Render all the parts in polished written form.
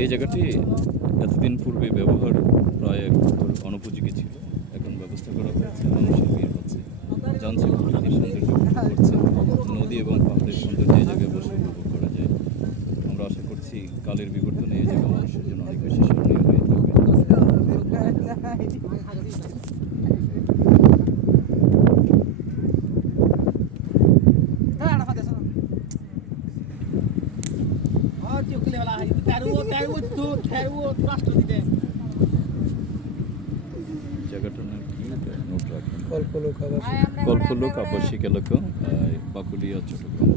এই জায়গাটি এতদিন পূর্বে ব্যবহার প্রায় অনুপযোগী ছিল, এখন ব্যবস্থা করা হয়েছে, মানুষের ভিড় হচ্ছে, যান্ত্রিক প্রকৃতির সৌন্দর্য উপভোগ করছে, নদী এবং পাহাড়ের সৌন্দর্য এই জায়গায় বসে উপভোগ করা যায়। আমরা আশা করছি কালের বিবর্তনে এই জায়গা মানুষের জন্য অনেক বেশি স্মরণীয় হয়ে থাকবে। জায়গাটার নাম কি? কল্পলোক আবাসিক এলাকা, বাকুলিয়া, চট্টগ্রাম।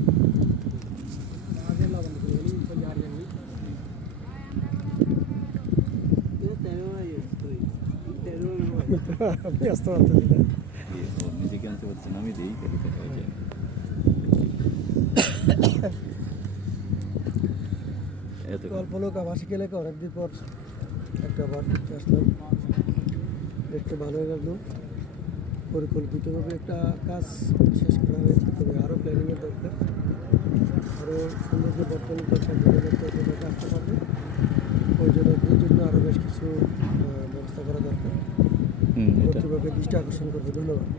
নিজেকে আনতে পারছি না, আমি দিই কবিতা পাওয়া যায়। কল্পলোক আবাসিক এলাকা অনেকদিন পর একটা বার করতে আসলাম, দেখতে ভালোই লাগলো। পরিকল্পিতভাবে একটা কাজ শেষ করা হয়েছে, তবে আরও প্ল্যানিংয়ের দরকার, আরও সৌন্দর্য বর্তমানে দরকার, পর্যটক আসতে পারবে। পর্যটকদের জন্য আরও বেশ কিছু ব্যবস্থা করা দরকার, কর্তৃপক্ষের দৃষ্টি আকর্ষণ করবে। ধন্যবাদ।